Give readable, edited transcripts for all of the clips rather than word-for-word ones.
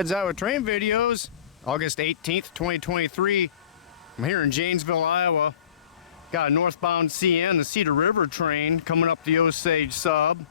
Red's Iowa Train Videos, August 18th, 2023. I'm here in Janesville, Iowa. Got a northbound CN, the Cedar River train, coming up the Osage Sub.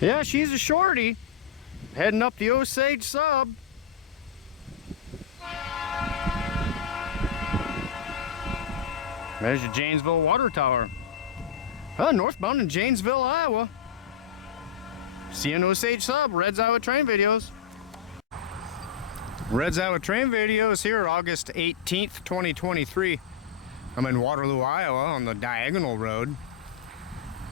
Yeah, she's a shorty, heading up the Osage Sub. There's your Janesville water tower. Northbound in Janesville, Iowa. CN Osage Sub, Red's Iowa Train Videos. Red's Iowa Train Videos here, August 18th, 2023. I'm in Waterloo, Iowa on the Diagonal Road.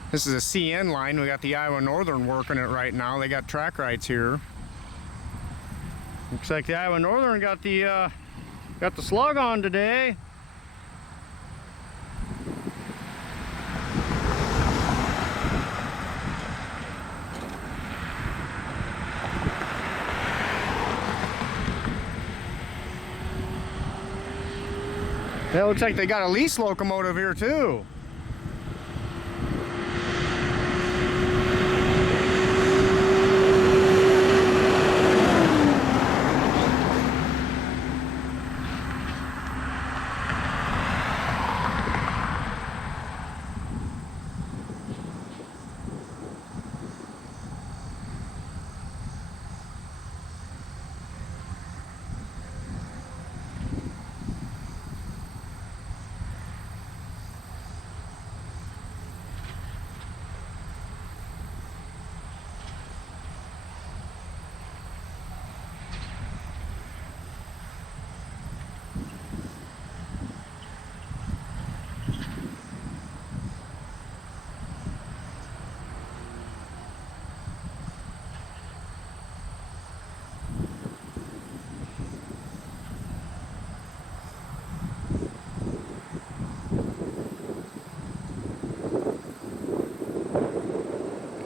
This is a CN line. We got the Iowa Northern working it right now. They got track rights here. Looks like the Iowa Northern got the slug on today. Yeah, looks like they got a lease locomotive here too.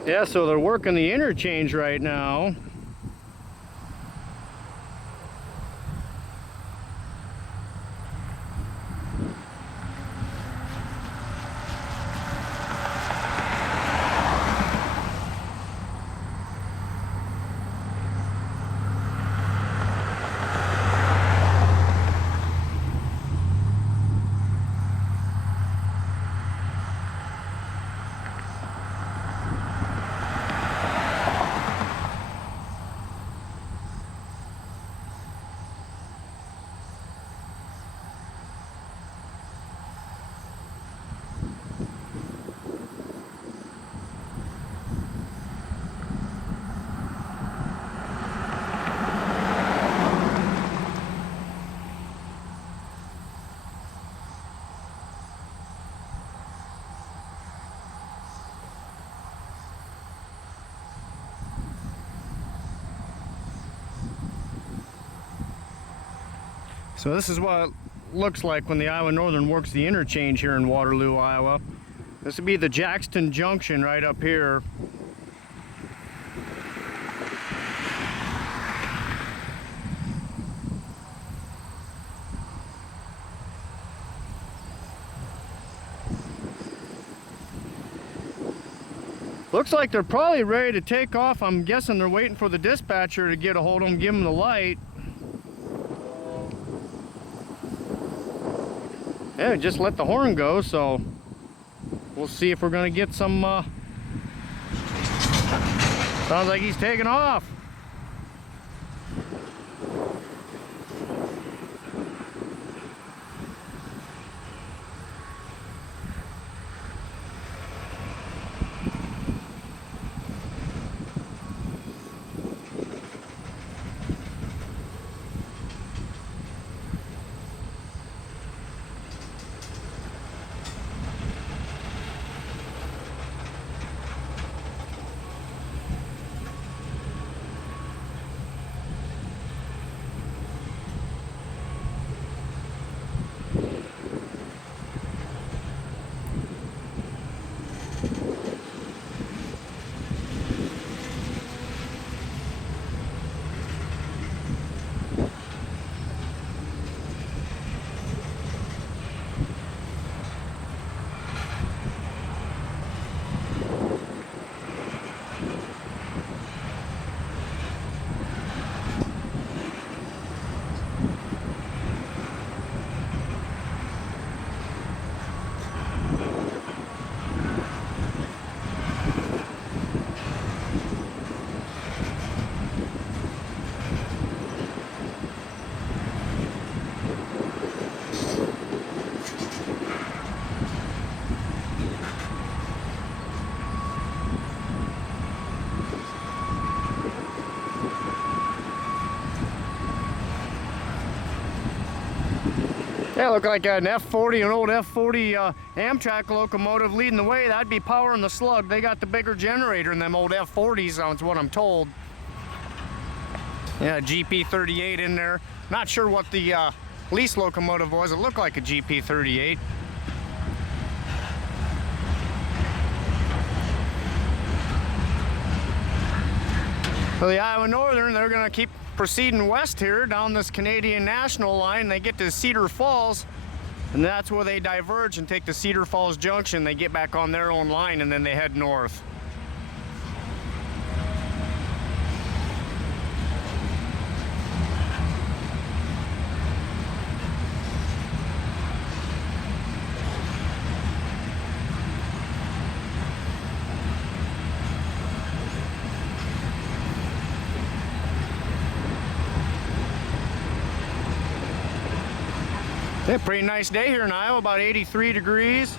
Yeah, so they're working the interchange right now. So this is what it looks like when the Iowa Northern works the interchange here in Waterloo, Iowa. This would be the Jackson Junction right up here. Looks like they're probably ready to take off. I'm guessing they're waiting for the dispatcher to get a hold of them, give them the light. Yeah, just let the horn go, so we'll see if we're gonna get some Sounds like he's taking off. Yeah, look like an F40, an old F40 Amtrak locomotive leading the way. That'd be powering the slug. They got the bigger generator in them old F40s, that's what I'm told. Yeah, GP38 in there. Not sure what the lease locomotive was. It looked like a GP38. So the Iowa Northern, they're going to keep proceeding west here down this Canadian National line. They get to Cedar Falls, and that's where they diverge and take the Cedar Falls Junction. They get back on their own line, and then they head north. Yeah, pretty nice day here in Iowa, about 83 degrees.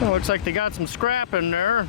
Well, looks like they got some scrap in there.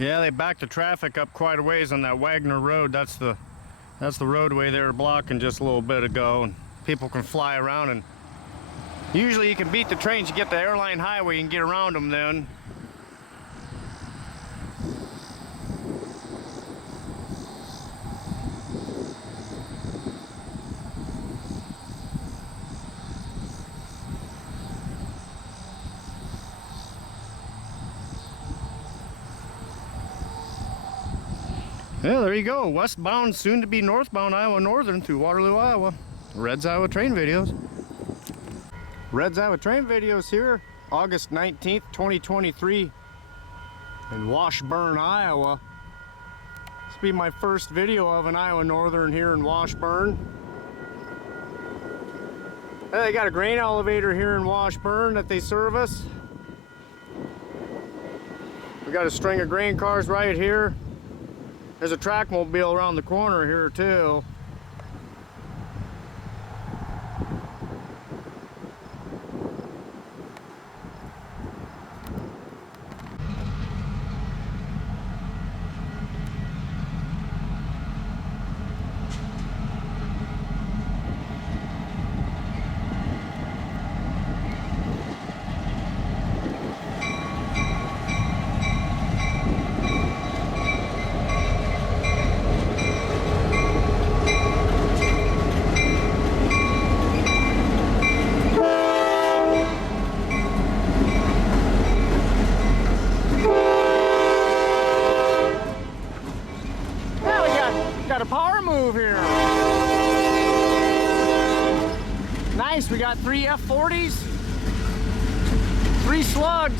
Yeah, they backed the traffic up quite a ways on that Wagner Road. That's the roadway they were blocking just a little bit ago, and people can fly around. And usually you can beat the trains, you get the airline highway and get around them then. Yeah, there you go. Westbound, soon to be northbound Iowa Northern through Waterloo, Iowa. Red's Iowa Train Videos. Red's Iowa Train Videos here, August 19th, 2023 in Washburn, Iowa. This will be my first video of an Iowa Northern here in Washburn. They got a grain elevator here in Washburn that they service. We got a string of grain cars right here. There's a track mobile around the corner here too. We got 3 F40s, 3 slugs.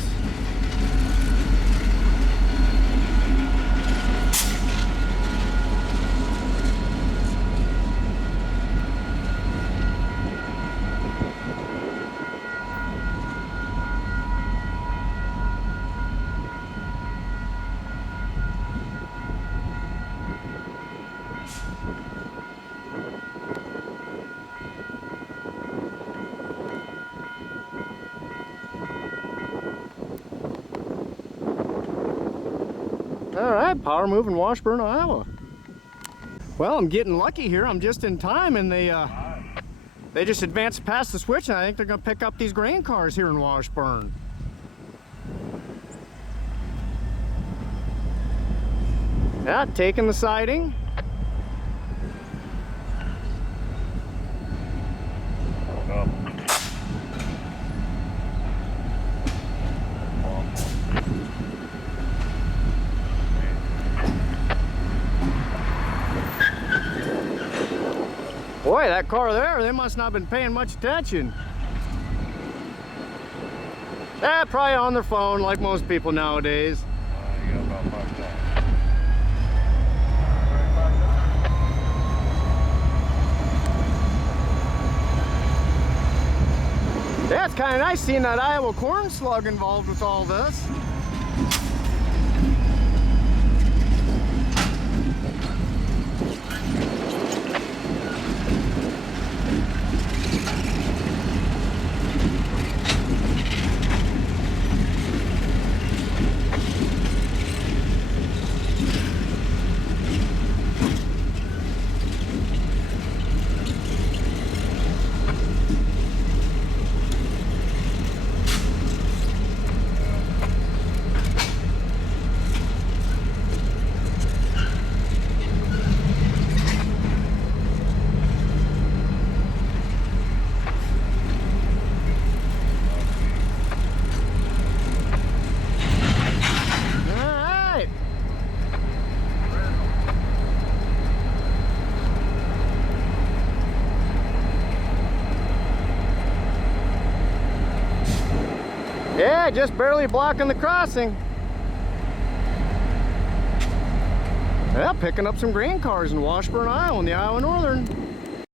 All right, power moving Washburn, Iowa. Well, I'm getting lucky here. I'm just in time, and they just advanced past the switch, and I think they're going to pick up these grain cars here in Washburn. Yeah, taking the siding. Boy, that car there, they must not have been paying much attention. Probably on their phone like most people nowadays. You got about 5 times. Yeah, it's kind of nice seeing that Iowa corn slug involved with all this. Yeah, just barely blocking the crossing. Yeah, picking up some grain cars in Washburn, Iowa, in the Iowa Northern.